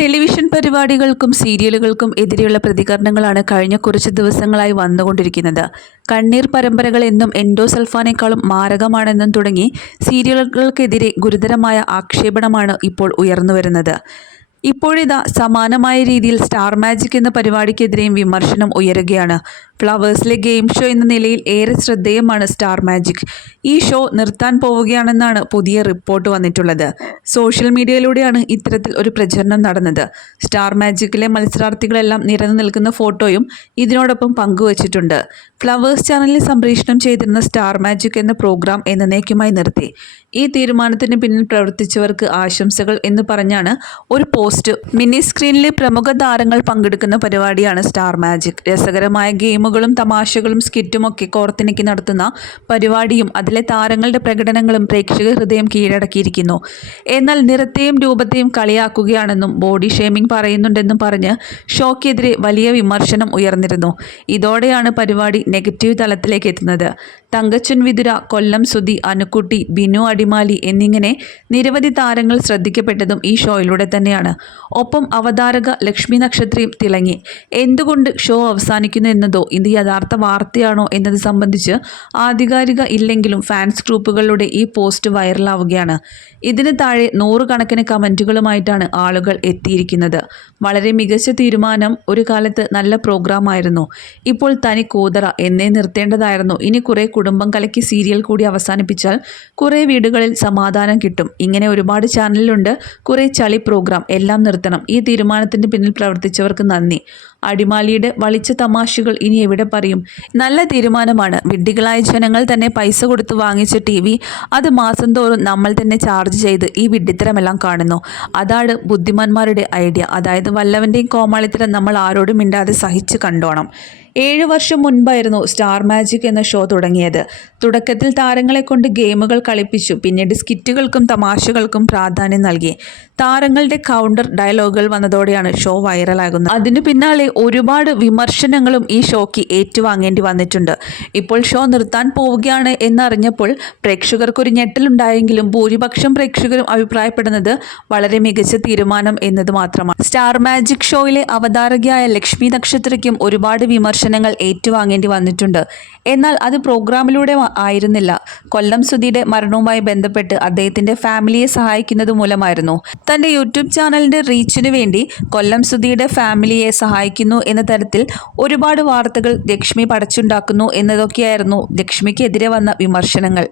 Television പരിപാടികൾക്കും സീരിയലുകൾക്കും എതിരെയുള്ള പ്രതികരണങ്ങളാണ് കഴിഞ്ഞ കുറച്ച് ദിവസങ്ങളായി വന്നുകൊണ്ടിരിക്കുന്നത്. കണ്ണീർ പരമ്പരകൾ എന്നും എൻഡോസൾഫാനേക്കാളും മാരകമാണെന്നും തുടങ്ങി സീരിയലുകൾക്കെതിരെ ഗുരുതരമായ ആക്ഷേപണമാണ് ഇപ്പോൾ ഉയർന്നുവരുന്നത്. ഇപ്പോഴിതാ സമാനമായ രീതിയിൽ സ്റ്റാർ മാജിക് എന്ന പരിപാടിക്കെതിരെയും വിമർശനം ഉയരുകയാണ്. ഫ്ലവേഴ്സിലെ ഗെയിം ഷോ എന്ന നിലയിൽ ഏറെ ശ്രദ്ധേയമാണ് സ്റ്റാർ മാജിക് ഈ ഷോ നിർത്താൻ പോവുകയാണെന്നാണ് പുതിയ റിപ്പോർട്ട് വന്നിട്ടുള്ളത്. സോഷ്യൽ മീഡിയയിലൂടെയാണ് ഇത്തരത്തിൽ ഒരു പ്രചരണം നടന്നത്. സ്റ്റാർ മാജിക്കിലെ മത്സരാർത്ഥികളെല്ലാം നിരന്നു നിൽക്കുന്ന ഫോട്ടോയും ഇതിനോടൊപ്പം പങ്കുവച്ചിട്ടുണ്ട്. ഫ്ലവേഴ്സ് ചാനലിൽ സംപ്രേഷണം ചെയ്തിരുന്ന സ്റ്റാർ മാജിക് എന്ന പ്രോഗ്രാം എന്നേക്കുമായി നിർത്തി. ഈ തീരുമാനത്തിന് പിന്നിൽ പ്രവർത്തിച്ചവർക്ക് ആശംസകൾ എന്ന് പറഞ്ഞാണ് ഒരു പോസ്റ്റ് മിനി സ്ക്രീനിലെ പ്രമുഖ താരങ്ങൾ പങ്കെടുക്കുന്ന പരിപാടിയാണ് സ്റ്റാർ മാജിക്. രസകരമായ ഗെയിമുകളും തമാശകളും സ്കിറ്റും ഒക്കെ കോർത്തിണക്കി നടത്തുന്ന പരിപാടിയും അതിലെ താരങ്ങളുടെ പ്രകടനങ്ങളും പ്രേക്ഷക ഹൃദയം കീഴടക്കിയിരിക്കുന്നു. എന്നാൽ നിറത്തെയും രൂപത്തെയും കളിയാക്കുകയാണെന്നും ബോഡി ഷേമിംഗ് പറയുന്നുണ്ടെന്നും പറഞ്ഞ് ഷോക്കെതിരെ വലിയ വിമർശനം ഉയർന്നിരുന്നു. ഇതോടെയാണ് പരിപാടി നെഗറ്റീവ് തലത്തിലേക്ക് എത്തുന്നത്. തങ്കച്ചൻ വിതുര കൊല്ലം സുധി അനുക്കുട്ടി ബിനു അടിമാലി എന്നിങ്ങനെ നിരവധി താരങ്ങൾ ശ്രദ്ധിക്കപ്പെട്ടതും ഈ ഷോയിലൂടെ തന്നെയാണ്. ഒപ്പം അവതാരക ലക്ഷ്മി നക്ഷത്രിയും തിളങ്ങി. എന്തുകൊണ്ട് ഷോ അവസാനിക്കുന്നു എന്നതോ ഇത് യഥാർത്ഥ വാർത്തയാണോ എന്നത് സംബന്ധിച്ച് ആധികാരിക ഇല്ലെങ്കിലും ഫാൻസ് ഗ്രൂപ്പുകളുടെ ഈ പോസ്റ്റ് വൈറലാവുകയാണ്. ഇതിന് താഴെ നൂറുകണക്കിന് കമന്റുകളുമായിട്ടാണ് ആളുകൾ എത്തിയിരിക്കുന്നത്. വളരെ മികച്ച തീരുമാനം ഒരു കാലത്ത് നല്ല പ്രോഗ്രാമായിരുന്നു. ഇപ്പോൾ തനി കൂതറ എന്നേ നിർത്തേണ്ടതായിരുന്നു. ഇനി കുറേ കുടുംബം കലക്കി സീരിയൽ കൂടി അവസാനിപ്പിച്ചാൽ കുറേ വീടുകളിൽ സമാധാനം കിട്ടും. ഇങ്ങനെ ഒരുപാട് ചാനലുണ്ട് കുറേ ചളി പ്രോഗ്രാം. എല്ലാം നിർത്തണം. ഈ തീരുമാനത്തിന് പിന്നിൽ പ്രവർത്തിച്ചവർക്ക് നന്ദി. അടിമാലിയുടെ വളിച്ച തമാശകൾ ഇനി എവിടെ പറയും? നല്ല തീരുമാനമാണ്. വിഡ്ഢികളായ ജനങ്ങൾ തന്നെ പൈസ കൊടുത്ത് വാങ്ങിച്ച ടി വി അത് മാസം തോറും നമ്മൾ തന്നെ ചാർജ് ചെയ്ത് ഈ വിഡ്ഢിത്തരമെല്ലാം കാണുന്നു. അതാണ് ബുദ്ധിമാന്മാരുടെ ഐഡിയ. അതായത് വല്ലവന്റെയും കോമാളിത്തരം നമ്മൾ ആരോടും മിണ്ടാതെ സഹിച്ച് കണ്ടോണം. ഏഴ് വർഷം മുൻപായിരുന്നു സ്റ്റാർ മാജിക് എന്ന ഷോ തുടങ്ങിയത്. തുടക്കത്തിൽ താരങ്ങളെ കൊണ്ട് ഗെയിമുകൾ കളിപ്പിച്ചു. പിന്നീട് സ്കിറ്റുകൾക്കും തമാശകൾക്കും പ്രാധാന്യം നൽകി. താരങ്ങളുടെ കൗണ്ടർ ഡയലോഗുകൾ വന്നതോടെയാണ് ഷോ വൈറലാകുന്നത്. അതിനു പിന്നാലെ ഒരുപാട് വിമർശനങ്ങളും ഈ ഷോയ്ക്ക് ഏറ്റുവാങ്ങേണ്ടി വന്നിട്ടുണ്ട്. ഇപ്പോൾ ഷോ നിർത്താൻ പോവുകയാണ് എന്നറിഞ്ഞപ്പോൾ പ്രേക്ഷകർക്കൊരു ഞെട്ടലുണ്ടായെങ്കിലും ഭൂരിപക്ഷം പ്രേക്ഷകരും അഭിപ്രായപ്പെടുന്നത് വളരെ മികച്ച തീരുമാനം എന്നത് മാത്രമാണ്. സ്റ്റാർ മാജിക് ഷോയിലെ അവതാരകയായ ലക്ഷ്മി നക്ഷത്രയ്ക്കും ഒരുപാട് വിമർശനങ്ങൾ ഏറ്റുവാങ്ങേണ്ടി വന്നിട്ടുണ്ട്. എന്നാൽ അത് പ്രോഗ്രാമിലൂടെ ആയിരുന്നില്ല. കൊല്ലം സുധിയുടെ മരണവുമായി ബന്ധപ്പെട്ട് അദ്ദേഹത്തിന്റെ ഫാമിലിയെ സഹായിക്കുന്നത് മൂലമായിരുന്നു. തന്റെ യൂട്യൂബ് ചാനലിന്റെ റീച്ചിനു വേണ്ടി കൊല്ലം സുധിയുടെ ഫാമിലിയെ സഹായിക്കുന്നു എന്ന തരത്തിൽ ഒരുപാട് വാർത്തകൾ ലക്ഷ്മി പടച്ചുണ്ടാക്കുന്നു എന്നതൊക്കെയായിരുന്നു ലക്ഷ്മിക്കെതിരെ വന്ന വിമർശനങ്ങൾ.